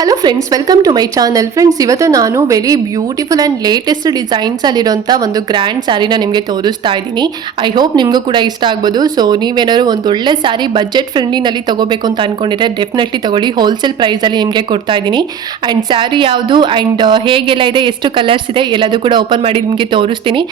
Hello friends, welcome to my channel. Friends, ಇವತ್ತು ನಾನು very beautiful and latest ಡಿಸೈನ್ಸಲ್ಲಿರೋಂಥ ಒಂದು ಗ್ರ್ಯಾಂಡ್ ಸ್ಯಾರಿನ ನಿಮಗೆ ತೋರಿಸ್ತಾ ಇದ್ದೀನಿ. ಐ ಹೋಪ್ ನಿಮಗೂ ಕೂಡ ಇಷ್ಟ ಆಗ್ಬೋದು. ಸೊ ನೀವೇನಾದ್ರು ಒಂದು ಒಳ್ಳೆ ಸ್ಯಾರಿ ಬಜೆಟ್ ಫ್ರೆಂಡ್ಲಿನಲ್ಲಿ ತಗೋಬೇಕು ಅಂತ ಅಂದ್ಕೊಂಡಿದ್ರೆ ಡೆಫಿನೆಟ್ಲಿ ತಗೊಳ್ಳಿ. ಹೋಲ್ಸೇಲ್ ಪ್ರೈಸಲ್ಲಿ ನಿಮಗೆ ಕೊಡ್ತಾ ಇದ್ದೀನಿ. ಆ್ಯಂಡ್ ಸ್ಯಾರಿ ಯಾವುದು ಆ್ಯಂಡ್ ಹೇಗೆಲ್ಲ ಇದೆ, ಎಷ್ಟು ಕಲರ್ಸ್ ಇದೆ ಎಲ್ಲದೂ ಕೂಡ ಓಪನ್ ಮಾಡಿ ನಿಮಗೆ ತೋರಿಸ್ತೀನಿ.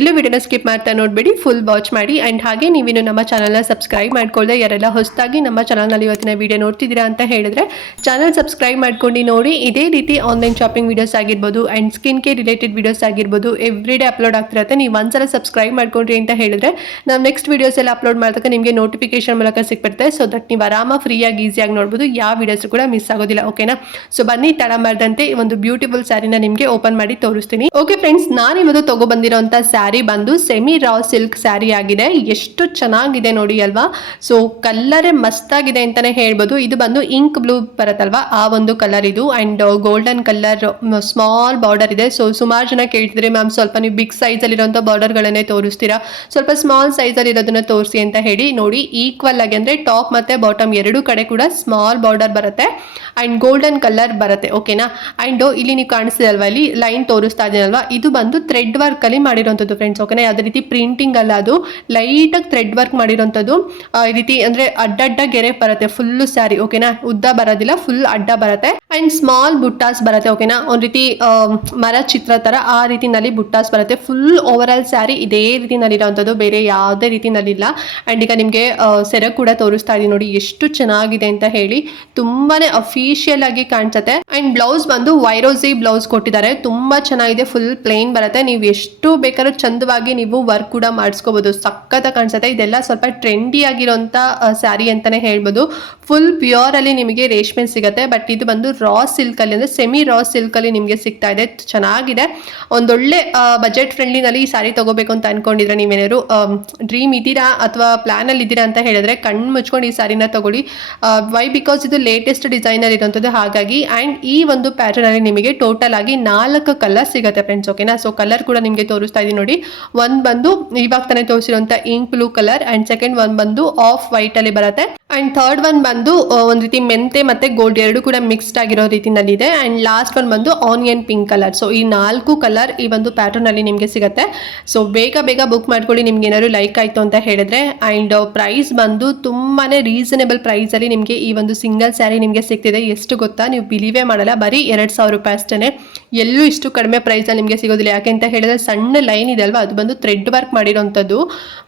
ಎಲ್ಲೂ ವಿಡಿಯೋನ ಸ್ಕಿಪ್ ಮಾಡ್ತಾ ನೋಡಬೇಡಿ, ಫುಲ್ ವಾಚ್ ಮಾಡಿ. ಆ್ಯಂಡ್ ಹಾಗೆ ನೀವೇನು ನಮ್ಮ ಚಾನಲ್ನ ಸಬ್ಸ್ಕ್ರೈಬ್ ಮಾಡ್ಕೊಳ್ಳದೆ ಯಾರೆಲ್ಲ ಹೊಸದಾಗಿ ನಮ್ಮ ಚಾನಲ್ನಲ್ಲಿ ಇವತ್ತಿನ ವಿಡಿಯೋ ನೋಡ್ತಿದ್ದೀರಾ ಅಂತ ಹೇಳಿದ್ರೆ ಚಾನಲ್ ಸಬ್ಸ್ಕ್ರೈಬ್ ಮಾಡ್ಕೊಂಡು ನೋಡಿ. ಇದೇ ರೀತಿ ಆನ್ಲೈನ್ ಶಾಪಿಂಗ್ ವಿಡಿಯೋಸ್ ಆಗಿರ್ಬೋದು and skin care related videos ಆಗಿರ್ಬೋದು ಎವ್ರಿ ಡೇ ಅಪ್ಲೋಡ್ ಆಗ್ತಿರುತ್ತೆ. ನೀವು ಒಂದ್ಸಲ ಸಬ್ಸ್ಕ್ರೈಬ್ ಮಾಡ್ಕೊಂಡ್ರಿ ಅಂತ ಹೇಳಿದ್ರೆ ನಾವು ನೆಕ್ಸ್ಟ್ ವಿಡಿಯೋಸ್ ಎಲ್ಲ ಅಪ್ಲೋಡ್ ಮಾಡಿದಾಗ ನಿಮಗೆ ನೋಟಿಫಿಕೇಶನ್ ಮೂಲಕ ಸಿಕ್ಬಿಡುತ್ತೆ. ಸೊ ದಟ್ ನೀವು ಆರಾಮ ಫ್ರೀಯಾಗಿ ಈಸಿಯಾಗಿ ನೋಡ್ಬೋದು, ಯಾವ ವಿಡಿಯೋಸ್ ಕೂಡ ಮಿಸ್ ಆಗೋದಿಲ್ಲ. ಓಕೆನಾ? ಸೊ ಬನ್ನಿ, ತಡ ಮಾಡದಂತೆ ಒಂದು ಬ್ಯೂಟಿಫುಲ್ ಸ್ಯಾರಿನ ನಿಮಗೆ ಓಪನ್ ಮಾಡಿ ತೋರಿಸ್ತೀನಿ. ಓಕೆ ಫ್ರೆಂಡ್ಸ್, ನಾನು ಇವತ್ತು ತಗೊಬಂದಿರೋಂಥ ಸ್ಯಾರಿ ಬಂದು ಸೆಮಿ ರಾ ಸಿಲ್ಕ್ ಸ್ಯಾರಿ ಆಗಿದೆ. ಎಷ್ಟು ಚೆನ್ನಾಗಿದೆ ನೋಡಿ ಅಲ್ವಾ? ಸೊ ಕಲ್ಲರೇ ಮಸ್ತಾಗಿದೆ ಅಂತಾನೆ ಹೇಳ್ಬೋದು. ಇದು ಬಂದು ಇಂಕ್ ಬ್ಲೂ ಬರುತ್ತಲ್ವಾ, ಆ ಒಂದು ಕಲರ್ ಇದು. And golden colour small border ಇದೆ. ಸೊ ಸುಮಾರು ಜನ ಕೇಳ್ತಿದ್ರೆ ಮ್ಯಾಮ್ ಸ್ವಲ್ಪ ನೀವು ಬಿಗ್ ಸೈಜ್ ಅಲ್ಲಿ ಇರುವಂತ ಬಾರ್ಡರ್ ಗಳನ್ನೇ ತೋರಿಸ್ತೀರಾ, ಸ್ವಲ್ಪ ಸ್ಮಾಲ್ ಸೈಜ್ ಅಲ್ಲಿ ಇರೋದನ್ನ ತೋರಿಸಿ ಅಂತ ಹೇಳಿ. ನೋಡಿ, ಈಕ್ವಲ್ ಆಗಿ ಅಂದ್ರೆ ಟಾಪ್ ಮತ್ತೆ ಬಾಟಮ್ ಎರಡು ಕಡೆ ಕೂಡ ಸ್ಮಾಲ್ ಬಾರ್ಡರ್ ಬರುತ್ತೆ ಅಂಡ್ ಗೋಲ್ಡನ್ ಕಲರ್ ಬರುತ್ತೆ. ಓಕೆನಾ? ಅಂಡ್ ಇಲ್ಲಿ ನೀವು ಕಾಣಿಸ್ತಿದೆ ಅಲ್ವಾ, ಇಲ್ಲಿ ಲೈನ್ ತೋರಿಸ್ತಾ ಇದೀನಲ್ವಾ, ಇದು ಬಂದು ಥ್ರೆಡ್ ವರ್ಕ್ ಅಲ್ಲಿ ಮಾಡಿರೋಂಥದ್ದು ಫ್ರೆಂಡ್ಸ್. ಓಕೆನಾ? ಯಾವುದೇ ರೀತಿ ಪ್ರಿಂಟಿಂಗ್ ಅಲ್ಲ, ಅದು ಲೈಟ್ ಆಗಿ ಥ್ರೆಡ್ ವರ್ಕ್ ಮಾಡಿರೋಂಥದ್ದು. ಈ ರೀತಿ ಅಂದ್ರೆ ಅಡ್ಡ ಗೆರೆ ಬರುತ್ತೆ ಫುಲ್ ಸ್ಯಾರಿ. ಓಕೆನಾ? ಉದ್ದ ಬರೋದಿಲ್ಲ, ಫುಲ್ ಅಡ್ಡ ಬರುತ್ತೆ ಅಂಡ್ ಸ್ಮಾಲ್ ಬುಟ್ಟಾಸ್ ಬರುತ್ತೆ. ಓಕೆನಾ? ಒಂದ್ ರೀತಿ ಮರ ಚಿತ್ರ ತರ ಆ ರೀತಿನಲ್ಲಿ ಬುಟ್ಟಾಸ್ ಬರುತ್ತೆ. ಫುಲ್ ಓವರ್ ಆಲ್ ಸ್ಯಾರಿ ಇದೇ ರೀತಿನಲ್ಲಿ ಇರೋಂಥದ್ದು, ಬೇರೆ ಯಾವುದೇ ರೀತಿನಲ್ಲಿಲ್ಲ. ಅಂಡ್ ಈಗ ನಿಮಗೆ ಸೆರಗು ಕೂಡ ತೋರಿಸ್ತಾ ಇದೀನಿ ನೋಡಿ, ಎಷ್ಟು ಚೆನ್ನಾಗಿದೆ ಅಂತ ಹೇಳಿ. ತುಂಬಾನೇ ಅಫಿಷಿಯಲ್ ಆಗಿ ಕಾಣಿಸುತ್ತೆ. ಅಂಡ್ ಬ್ಲೌಸ್ ಬಂದು ವೈರೋಸಿ ಬ್ಲೌಸ್ ಕೊಟ್ಟಿದ್ದಾರೆ, ತುಂಬಾ ಚೆನ್ನಾಗಿದೆ. ಫುಲ್ ಪ್ಲೇನ್ ಬರುತ್ತೆ. ನೀವು ಎಷ್ಟು ಬೇಕಾದ್ರೂ ಚಂದವಾಗಿ ನೀವು ವರ್ಕ್ ಕೂಡ ಮಾಡಿಸ್ಕೋಬಹುದು, ಸಖತ್ ಕಾಣಿಸುತ್ತೆ. ಇದೆಲ್ಲ ಸ್ವಲ್ಪ ಟ್ರೆಂಡಿ ಆಗಿರೋಂಥ ಸ್ಯಾರಿ ಅಂತಾನೆ ಹೇಳ್ಬೋದು. ಫುಲ್ ಪ್ಯೂರ್ ಅಲ್ಲಿ ನಿಮಗೆ ರೇಷ್ಮೆ ಸಿಗುತ್ತೆ. ಬಟ್ ಇದು ಬಂದು ರಾ ಸಿಲ್ಕ್ ಅಲ್ಲಿ, ಅಂದ್ರೆ ಸೆಮಿ ರಾ ಸಿಲ್ಕ್ ಅಲ್ಲಿ ನಿಮಗೆ ಸಿಗ್ತಾ ಇದೆ. ಚೆನ್ನಾಗಿದೆ. ಒಂದೊಳ್ಳೆ ಬಜೆಟ್ ಫ್ರೆಂಡ್ಲಿ ನಲ್ಲಿ ಈ ಸ್ಯಾರಿ ತಗೋಬೇಕು ಅಂತ ಅನ್ಕೊಂಡಿದ್ರೆ, ನೀವೇನಾದ್ರು ಡ್ರೀಮ್ ಇದ್ದೀರಾ ಅಥವಾ ಪ್ಲಾನ್ ಅಲ್ಲಿ ಇದ್ದೀರಾ ಅಂತ ಹೇಳಿದ್ರೆ ಕಣ್ಣು ಮುಚ್ಕೊಂಡು ಈ ಸ್ಯಾರಿನ ತಗೊಳ್ಳಿ. ವೈ ಬಿಕಾಸ್ ಇದು ಲೇಟೆಸ್ಟ್ ಡಿಸೈನರ್ ಇರುವಂಥದ್ದು, ಹಾಗಾಗಿ. ಅಂಡ್ ಈ ಒಂದು ಪ್ಯಾಟರ್ನ್ ಅಲ್ಲಿ ನಿಮಗೆ ಟೋಟಲ್ ಆಗಿ 4 ಕಲರ್ ಸಿಗುತ್ತೆ ಫ್ರೆಂಡ್ಸ್. ಓಕೆನಾ? ಸೊ ಕಲರ್ ಕೂಡ ನಿಮಗೆ ತೋರಿಸ್ತಾ ಇದೀನಿ ನೋಡಿ. ಒಂದ್ ಬಂದು ಇವಾಗ ತಾನೇ ತೋರಿಸಿರುವಂತ ink blue colour and second one ಬಂದು ಆಫ್ ವೈಟ್ ಅಲ್ಲಿ ಬರುತ್ತೆ ಅಂಡ್ ಥರ್ಡ್ ಒನ್ ಬಂದು ಒಂದ್ ರೀತಿ ಮೆಂತೆ ಮತ್ತೆ ಗೋಲ್ಡ್ ಎರಡು ಕೂಡ ಮಿಕ್ಸ್ಡ್ ಆಗಿರೋ ರೀತಿನಲ್ಲಿ ಇದೆ. ಅಂಡ್ ಲಾಸ್ಟ್ ಒನ್ ಬಂದು ಆನಿಯನ್ ಪಿಂಕ್ ಕಲರ್. ಸೊ ಈ 4 ಕಲರ್ ಈ ಒಂದು ಪ್ಯಾಟರ್ನ್ ಅಲ್ಲಿ ನಿಮಗೆ ಸಿಗುತ್ತೆ. ಸೊ ಬೇಗ ಬುಕ್ ಮಾಡ್ಕೊಳ್ಳಿ ನಿಮ್ಗೆ ಏನಾದ್ರು ಲೈಕ್ ಆಯ್ತು ಅಂತ ಹೇಳಿದ್ರೆ. ಅಂಡ್ ಪ್ರೈಸ್ ಬಂದು ತುಂಬಾನೇ ರೀಸನೇಬಲ್ ಪ್ರೈಸ್ ಅಲ್ಲಿ ನಿಮಗೆ ಈ ಒಂದು ಸಿಂಗಲ್ ಸ್ಯಾರಿ ನಿಮಗೆ ಸಿಗ್ತಿದೆ. ಎಷ್ಟು ಗೊತ್ತಾ, ನೀವು ಬಿಲೀವೇ ಮಾಡಲ್ಲ, ಬರೀ 2,000 ರೂಪಾಯಿ ಅಷ್ಟೇ. ಎಲ್ಲೂ ಇಷ್ಟು ಕಡಿಮೆ ಪ್ರೈಸ್ ಅಲ್ಲಿ ನಿಮಗೆ ಸಿಗೋದಿಲ್ಲ. ಯಾಕೆ ಅಂತ ಹೇಳಿದ್ರೆ ಸಣ್ಣ ಲೈನ್ ಇದೆ ಅಲ್ವಾ, ಅದು ಬಂದು ಥ್ರೆಡ್ ವರ್ಕ್ ಮಾಡಿರೋಂಥದ್ದು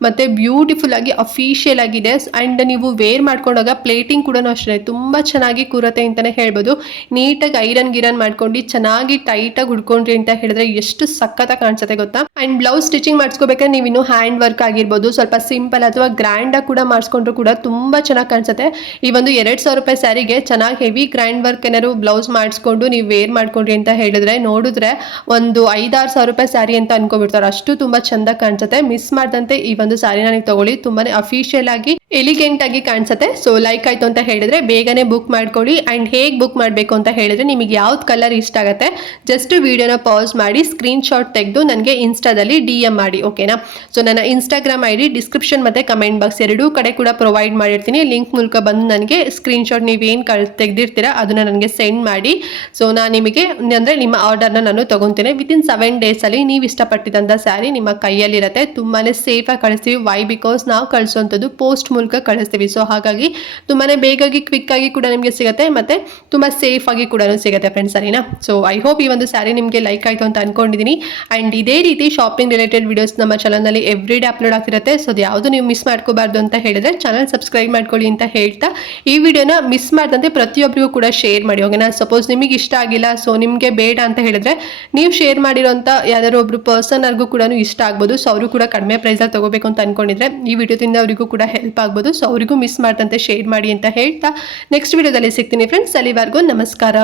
ಮತ್ತೆ ಬ್ಯೂಟಿಫುಲ್ ಆಗಿ ಅಫಿಷಿಯಲ್ ಆಗಿದೆ. ಅಂಡ್ ನೀವು ವೇರ್ ಮಾಡ್ಕೊಂಡಾಗ ಪ್ಲೇಟಿಂಗ್ ಕೂಡ ಅಷ್ಟೇ ತುಂಬಾ ಚೆನ್ನಾಗಿ ಕೂರತ್ತೆ ಅಂತಾನೆ ಹೇಳ್ಬೋದು. ನೀಟಾಗಿ ಐರನ್ ಗಿರನ್ ಮಾಡ್ಕೊಂಡು ಚೆನ್ನಾಗಿ ಟೈಟ್ ಆಗಿ ಹುಡ್ಕೊಂಡ್ರಿ ಅಂತ ಹೇಳಿದ್ರೆ ಎಷ್ಟು ಸಖತ್ತಾಗಿ ಕಾಣಿಸುತ್ತೆ ಗೊತ್ತಾ. ಅಂಡ್ ಬ್ಲೌಸ್ ಸ್ಟಿಚಿಂಗ್ ಮಾಡಿಸ್ಕೋಬೇಕಾದ್ರೆ ನೀವು ಇನ್ನು ಹ್ಯಾಂಡ್ ವರ್ಕ್ ಆಗಿರ್ಬೋದು, ಸ್ವಲ್ಪ ಸಿಂಪಲ್ ಅಥವಾ ಗ್ರ್ಯಾಂಡ್ ಆಗಿ ಕೂಡ ಮಾಡಿಸ್ಕೊಂಡ್ರು ಕೂಡ ತುಂಬಾ ಚೆನ್ನಾಗಿ ಕಾಣಿಸುತ್ತೆ. ಈ ಒಂದು 2,000 ರೂಪಾಯಿ ಸ್ಯಾರಿಗೆ ಚೆನ್ನಾಗಿ ಹೆವಿ ಗ್ರ್ಯಾಂಡ್ ವರ್ಕ್ ಏನಾದ್ರು ಬ್ಲೌಸ್ ಮಾಡಿಸ್ಕೊಂಡು ನೀವು ವೇರ್ ಮಾಡ್ಕೊಂಡ್ರಿ ಅಂತ ಹೇಳಿದ್ರೆ ನೋಡಿದ್ರೆ ಒಂದು 5-6 ಸಾವಿರ ರೂಪಾಯಿ ಸ್ಯಾರಿ ಅಂತ ಅನ್ಕೋಬಿಡ್ತಾರೆ. ಅಷ್ಟು ತುಂಬಾ ಚಂದ ಕಾಣಿಸುತ್ತೆ. ಮಿಸ್ ಮಾಡದಂತೆ ಈ ಒಂದು ಸ್ಯಾರಿನ ನೀವು ತಗೊಳ್ಳಿ, ತುಂಬಾನೇ ಅಫಿಷಿಯಲ್ ಆಗಿ ಎಲಿಗೆಂಟ್ ಆಗಿ ಕಾಣಿಸುತ್ತೆ. ಸೊ ಲೈಕ್ ಆಯ್ತು ಅಂತ ಹೇಳಿದ್ರೆ ಬೇಗನೆ ಬುಕ್ ಮಾಡ್ಕೊಳ್ಳಿ. ಅಂಡ್ ಹೇಗೆ ಬುಕ್ ಮಾಡಬೇಕು ಅಂತ ಹೇಳಿದ್ರೆ, ನಿಮಗೆ ಯಾವ್ದು ಕಲರ್ ಇಷ್ಟ ಆಗುತ್ತೆ ಜಸ್ಟ್ ವಿಡಿಯೋನ ಪಾಸ್ ಮಾಡಿ ಸ್ಕ್ರೀನ್ ಶಾಟ್ ತೆಗೆದು ನನಗೆ ಇನ್ಸ್ಟಾದಲ್ಲಿ DM ಮಾಡಿ. ಓಕೆನಾ? ಸೊ ನನ್ನ ಇನ್ಸ್ಟಾಗ್ರಾಮ್ ID ಡಿಸ್ಕ್ರಿಪ್ಷನ್ ಮತ್ತೆ ಕಮೆಂಟ್ ಬಾಕ್ಸ್ ಎರಡೂ ಕಡೆ ಕೂಡ ಪ್ರೊವೈಡ್ ಮಾಡಿರ್ತೀನಿ. ಲಿಂಕ್ ಮೂಲಕ ಬಂದು ನನಗೆ ಸ್ಕ್ರೀನ್ ಶಾಟ್ ನೀವೇನು ತೆಗೆದಿರ್ತೀರಾ ಅದನ್ನ ನನಗೆ ಸೆಂಡ್ ಮಾಡಿ. ಸೊ ನಾನು ನಿಮಗೆ ಅಂದ್ರೆ ನಿಮ್ಮ ಆರ್ಡರ್ನ ನಾನು ತಗೊಂತೀನಿ. ವಿತಿನ್ 7 ಡೇಸ್ ಅಲ್ಲಿ ನೀವು ಇಷ್ಟಪಟ್ಟಿದ್ದಂಥ ಸ್ಯಾರಿ ನಿಮ್ಮ ಕೈಯಲ್ಲಿರುತ್ತೆ. ತುಂಬಾನೇ ಸೇಫ್ ಆಗಿ ಕಳಿಸ್ತೀವಿ. ವೈ ಬಿಕಾಸ್ ನಾವು ಕಳಿಸುವಂಥದ್ದು ಪೋಸ್ಟ್ ಮೂಲಕ ಕಳಿಸ್ತೀವಿ. ಸೊ ಹಾಗಾಗಿ ತುಂಬಾನೇ ಬೇಗಾಗಿ ಕ್ವಿಕ್ ಆಗಿ ಕೂಡ ನಿಮಗೆ ಸಿಗುತ್ತೆ ಮತ್ತೆ ತುಂಬಾ ಸೇಫ್ ಆಗಿ ಕೂಡ ಸಿಗುತ್ತೆ ಫ್ರೆಂಡ್ಸ್. ಸರಿನಾ? ಸೊ ಐ ಹೋಪ್ ಈ ಒಂದು ಸ್ಯಾರಿ ನಿಮಗೆ ಲೈಕ್ ಆಯ್ತು ಅಂತ ಅನ್ಕೊಂಡಿದ್ದೀನಿ. ಅಂಡ್ ಇದೇ ರೀತಿ ಶಾಪಿಂಗ್ ರಿಲೇಟೆಡ್ ವಿಡಿಯೋಸ್ ನಮ್ಮ ಚಾನಲ್ ನಲ್ಲಿ ಎವ್ರಿ ಡೇ ಅಪ್ಲೋಡ್ ಆಗ್ತಿರುತ್ತೆ. ಸೊ ಯಾವುದು ನೀವು ಮಿಸ್ ಮಾಡ್ಕೋಬಾರ್ದು ಅಂತ ಹೇಳಿದ್ರೆ ಚಾನಲ್ ಸಬ್ಸ್ಕ್ರೈಬ್ ಮಾಡ್ಕೊಳ್ಳಿ ಅಂತ ಹೇಳ್ತಾ ಈ ವಿಡಿಯೋನ ಮಿಸ್ ಮಾಡದಂತೆ ಪ್ರತಿಯೊಬ್ಬರಿಗೂ ಕೂಡ ಶೇರ್ ಮಾಡಿ. ಓಕೆನಾ? ಸಪೋಸ್ ನಿಮಗೆ ಇಷ್ಟ ಆಗಿಲ್ಲ, ಸೊ ನಿಮಗೆ ಬೇಡ ಅಂತ ಹೇಳಿದ್ರೆ ನೀವು ಶೇರ್ ಮಾಡಿರೋಂಥ ಯಾವ್ದಾದ್ರು ಒಬ್ರು ಪರ್ಸನ್ಗೂ ಕೂಡ ಇಷ್ಟ ಆಗ್ಬೋದು. ಸೊ ಅವರು ಕೂಡ ಕಡಿಮೆ ಪ್ರೈಸಲ್ಲಿ ತಗೋಬೇಕು ಅಂತ ಅನ್ಕೊಂಡಿದ್ರೆ ಈ ವಿಡಿಯೋದಿಂದ ಅವರಿಗೂ ಕೂಡ ಹೆಲ್ಪ್ ಆಗ್ಬೋದು. ಸೊ ಅವರಿಗೂ ಮಿಸ್ ಮಾಡ್ದಂತೆ ಶೇರ್ ಮಾಡಿ ಅಂತ ಹೇಳ್ತಾ ನೆಕ್ಸ್ಟ್ ವಿಡಿಯೋದಲ್ಲಿ ಸಿಗ್ತೀನಿ ಫ್ರೆಂಡ್ಸ್. ಅಲ್ಲಿವರೆಗೂ ನಮಸ್ಕಾರ.